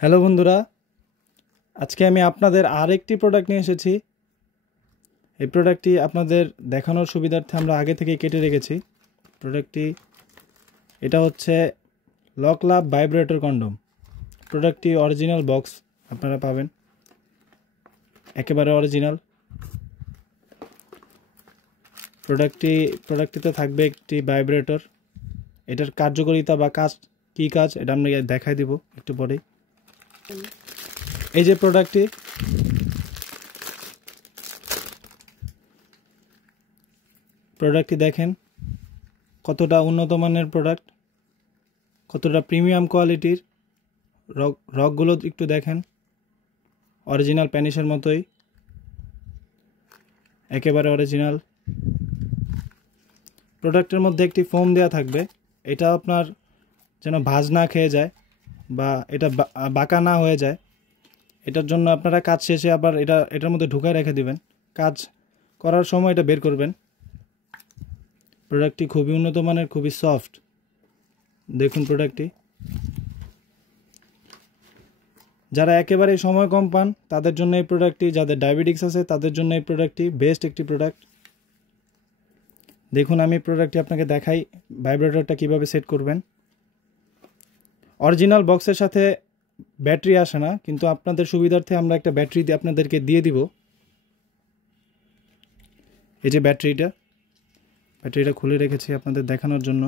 Hello বন্ধুরা, আজকে আমি আপনাদের আরেকটি প্রোডাক্ট নিয়ে এসেছি। এই প্রোডাক্টটি আপনাদের দেখানোর সুবিধার্থে আমরা আগে থেকেই কেটে রেখেছি। প্রোডাক্টটি এটা হচ্ছে লক লাভ ভাইব্রেটর কন্ডম। প্রোডাক্টটি অরিজিনাল বক্স আপনারা পাবেন, একেবারে অরিজিনাল। প্রোডাক্টটিতে থাকবে একটি ভাইব্রেটর। এটার কার্যকারিতা বা কাজ কী কাজ এটা আমরা দেখাই দিব একটু পরেই। এই যে প্রোডাক্টটি দেখেন কতটা উন্নত মানের প্রোডাক্ট, কতটা প্রিমিয়াম কোয়ালিটির। রকগুলো একটু দেখেন, অরিজিনাল প্যানিসের মতোই, একেবারে অরিজিনাল। প্রোডাক্টের মধ্যে একটি ফোম দেওয়া থাকবে, এটা আপনার যেন ভাঁজ না খেয়ে যায় বা এটা বাঁকা না হয়ে যায়। এটার জন্য আপনারা কাজ শেষে আবার এটার মধ্যে ঢুকায় রেখে দিবেন, কাজ করার সময় এটা বের করবেন। প্রোডাক্টটি খুবই উন্নত মানের, খুবই সফট। দেখুন প্রোডাক্টটি, যারা একেবারে সময় কম পান তাদের জন্য এই প্রোডাক্টটি, যাদের ডায়াবেটিক্স আছে তাদের জন্য এই প্রোডাক্টটি বেস্ট একটি প্রোডাক্ট। দেখুন আমি প্রোডাক্টটি আপনাকে দেখাই ভাইব্রেটরটা কিভাবে সেট করবেন। অরিজিনাল বক্সের সাথে ব্যাটারি আসে না, কিন্তু আপনাদের সুবিধার্থে আমরা একটা ব্যাটারি আপনাদেরকে দিয়ে দিব। এই যে ব্যাটারিটা খুলে রেখেছি আপনাদের দেখানোর জন্য।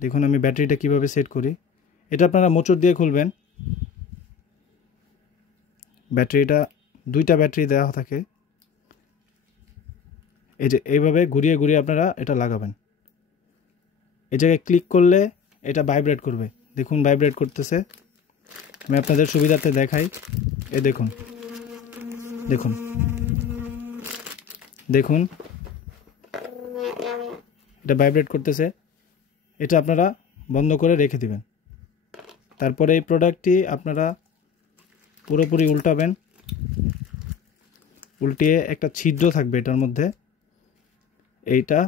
দেখুন আমি ব্যাটারিটা কিভাবে সেট করি। এটা আপনারা মোচড় দিয়ে খুলবেন। ব্যাটারিটা দুইটা ব্যাটারি দেওয়া থাকে। এই যে এইভাবে ঘুরিয়ে ঘুরিয়ে আপনারা এটা লাগাবেন। এই জায়গায় ক্লিক করলে এটা ভাইব্রেট করবে। দেখুন ভাইব্রেট করতেছে। আমি আপনাদের সুবিধার্থে দেখাই। এই দেখুন দেখুন দেখুন এটা ভাইব্রেট করতেছে। এটা আপনারা বন্ধ করে রেখে দিবেন। তারপরে এই প্রোডাক্টটি আপনারা পুরোপুরি উল্টাবেন। উল্টিয়ে একটা ছিদ্র থাকবে এটার মধ্যে, এইটা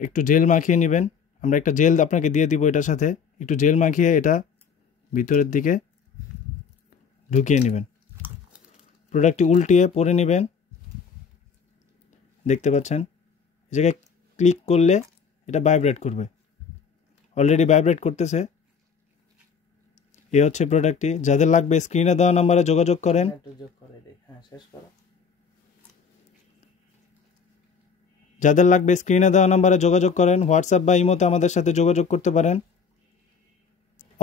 একটু জেল মাখিয়ে নেবেন। আমরা একটা জেল আপনাকে দিয়ে দিব এটার সাথে। একটু জেল মাখিয়ে এটা ভিতরের দিকে ঢুকিয়ে নেবেন। প্রোডাক্টটি উল্টিয়ে পরে নেবেন। দেখতে পাচ্ছেন এই জায়গায় ক্লিক করলে এটা ভাইব্রেট করবে। অলরেডি ভাইব্রেট করতেছে। এই হচ্ছে প্রোডাক্টটি। যাদের লাগবে স্ক্রিনে দেওয়া নাম্বারে যোগাযোগ করেন। হোয়াটসঅ্যাপ বা ইমোতে আমাদের সাথে যোগাযোগ করতে পারেন।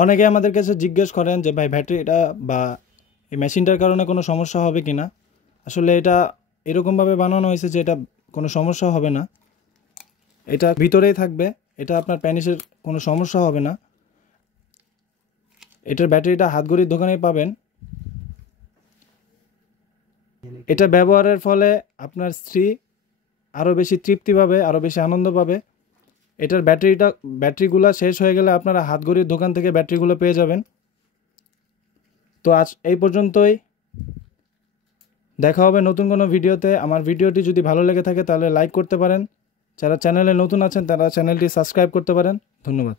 অনেকে আমাদের কাছে জিজ্ঞেস করেন যে ভাই ব্যাটারিটা বা এই মেশিনটার কারণে কোনো সমস্যা হবে কি না। আসলে এটা এরকমভাবে বানানো হয়েছে যে এটা কোনো সমস্যা হবে না। এটা ভিতরেই থাকবে, এটা আপনার প্যানিসের কোনো সমস্যা হবে না। এটার ব্যাটারিটা হাতঘড়ির দোকানেই পাবেন। এটা ব্যবহারের ফলে আপনার স্ত্রী আরও বেশি তৃপ্তি পাবে, আরও বেশি আনন্দ পাবে। এটার ব্যাটারিগুলো শেষ হয়ে গেলে আপনারা হাতঘড়ির দোকান থেকে ব্যাটারিগুলো পেয়ে যাবেন। তো আজ এই পর্যন্তই। দেখা হবে নতুন কোনো ভিডিওতে। আমার ভিডিওটি যদি ভালো লেগে থাকে তাহলে লাইক করতে পারেন। যারা চ্যানেলে নতুন আছেন তারা চ্যানেলটি সাবস্ক্রাইব করতে পারেন। ধন্যবাদ।